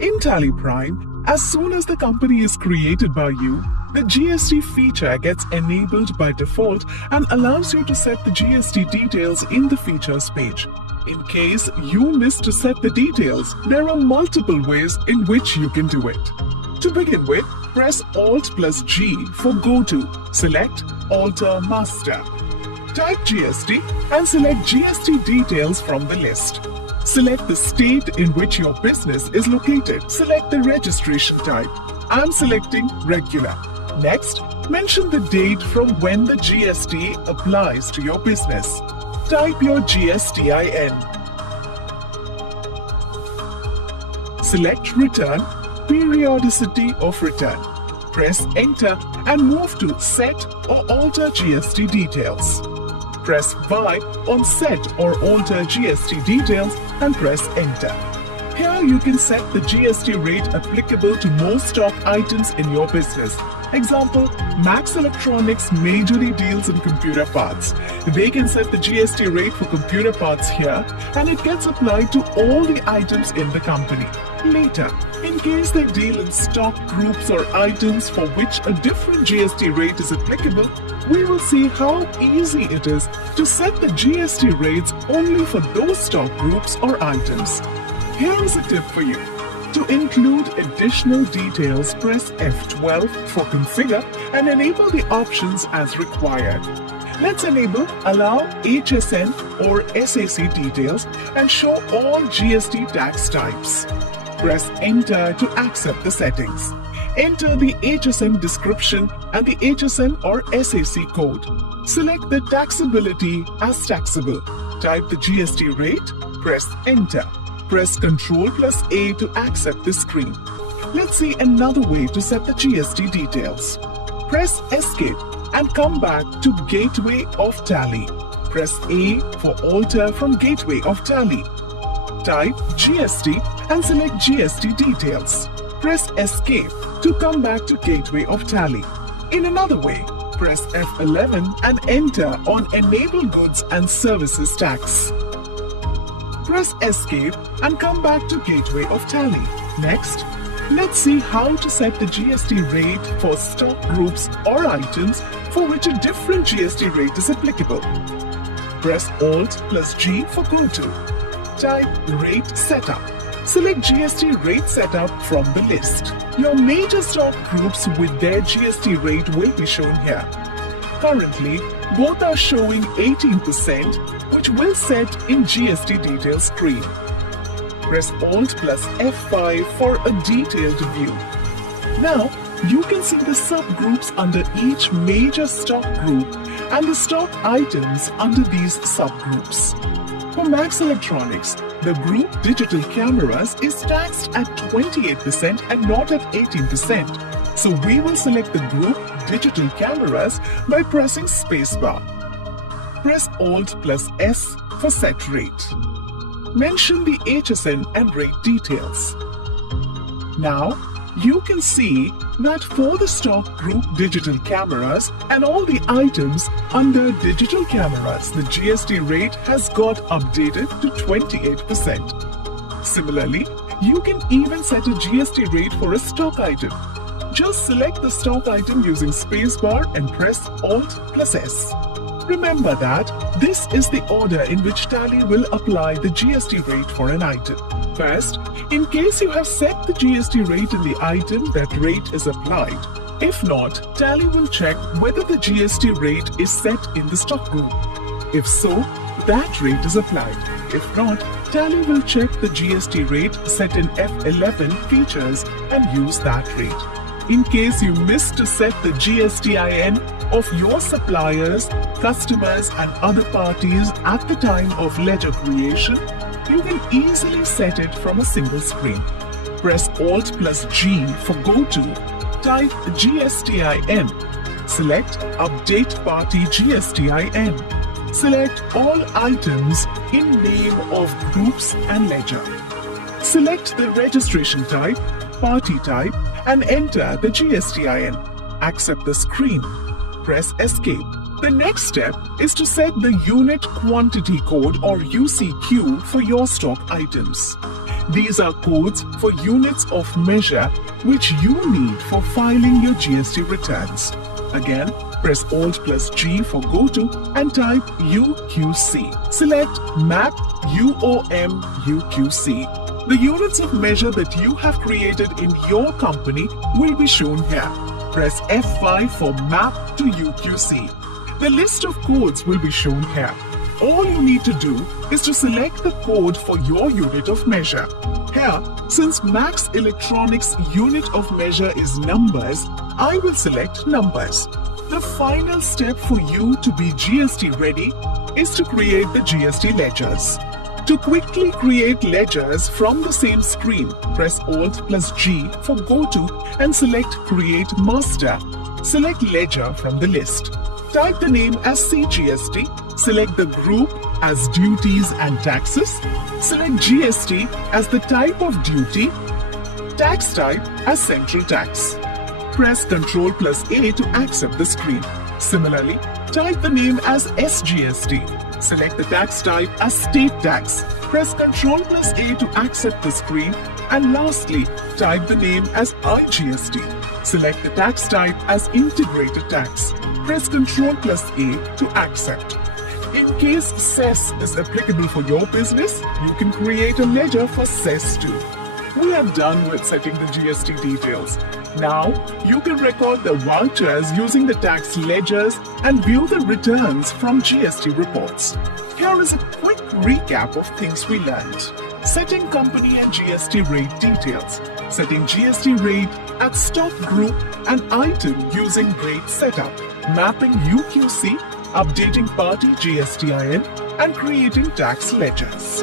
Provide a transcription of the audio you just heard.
In Tallyprime, as soon as the company is created by you, the GST feature gets enabled by default and allows you to set the GST details in the features page. In case you miss to set the details, there are multiple ways in which you can do it. To begin with, press Alt+G for Go To. Select Alter Master. Type GST and select GST details from the list. Select the state in which your business is located. Select the registration type. I'm selecting Regular. Next, mention the date from when the GST applies to your business. Type your GSTIN. Select Return, Periodicity of Return. Press Enter and move to Set or Alter GST Details. Press Y on Set or Alter GST Details and press Enter. Here you can set the GST rate applicable to most stock items in your business. Example, Max Electronics majorly deals in computer parts. They can set the GST rate for computer parts here and it gets applied to all the items in the company. Later, in case they deal in stock groups or items for which a different GST rate is applicable, we will see how easy it is to set the GST rates only for those stock groups or items. Here is a tip for you. To include additional details, press F12 for Configure and enable the options as required. Let's enable Allow HSN or SAC details and show all GST tax types. Press Enter to accept the settings. Enter the HSN description and the HSN or SAC code. Select the taxability as taxable. Type the GST rate, press Enter. Press Ctrl+A to accept the screen. Let's see another way to set the GST details. Press Escape and come back to Gateway of Tally. Press A for Alter from Gateway of Tally. Type GST and select GST details. Press Escape to come back to Gateway of Tally. In another way, press F11 and enter on Enable Goods and Services Tax. Press Escape and come back to Gateway of Tally. Next, let's see how to set the GST rate for stock groups or items for which a different GST rate is applicable. Press Alt+G for Go To. Type Rate Setup. Select GST Rate Setup from the list. Your major stock groups with their GST rate will be shown here. Currently, both are showing 18%, which will set in GST Details screen. Press Alt+F5 for a detailed view. Now, you can see the subgroups under each major stock group and the stock items under these subgroups. For Max Electronics, the group Digital Cameras is taxed at 28% and not at 18%. So we will select the group Digital Cameras by pressing spacebar. Press Alt+S for set rate. Mention the HSN and rate details. Now, you can see that for the stock group Digital Cameras and all the items under Digital Cameras, the GST rate has got updated to 28%. Similarly, you can even set a GST rate for a stock item. Just select the stock item using spacebar and press Alt+S. Remember that this is the order in which Tally will apply the GST rate for an item. First, in case you have set the GST rate in the item, that rate is applied. If not, Tally will check whether the GST rate is set in the stock group. If so, that rate is applied. If not, Tally will check the GST rate set in F11 features and use that rate. In case you miss to set the GSTIN of your suppliers, customers and other parties at the time of ledger creation, you can easily set it from a single screen. Press Alt+G for Go To. Type GSTIN. Select Update Party GSTIN. Select all items in name of groups and ledger. Select the registration type, party type, and enter the GSTIN. Accept the screen. Press Escape. The next step is to set the Unit Quantity Code or UCQ for your stock items. These are codes for units of measure which you need for filing your GST returns. Again, press Alt plus G for go to and type UQC. Select Map UOM UQC. The units of measure that you have created in your company will be shown here. Press F5 for Map to UQC. The list of codes will be shown here. All you need to do is to select the code for your unit of measure. Here, since Max Electronics' unit of measure is numbers, I will select numbers. The final step for you to be GST ready is to create the GST ledgers. To quickly create ledgers from the same screen, press Alt plus G for go to and select Create Master. Select Ledger from the list. Type the name as CGST, select the group as Duties and Taxes, select GST as the type of duty, tax type as Central Tax. Press Ctrl plus A to accept the screen. Similarly, type the name as SGST, select the tax type as State Tax, press Ctrl plus A to accept the screen, and lastly, type the name as IGST, select the tax type as Integrated Tax. Press Ctrl plus A to accept. In case cess is applicable for your business, you can create a ledger for cess too. We are done with setting the GST details. Now, you can record the vouchers using the tax ledgers and view the returns from GST reports. Here is a quick recap of things we learned. Setting company and GST rate details. Setting GST rate at stock group and item using rate setup. Mapping UQC, updating party GSTIN, and creating tax ledgers.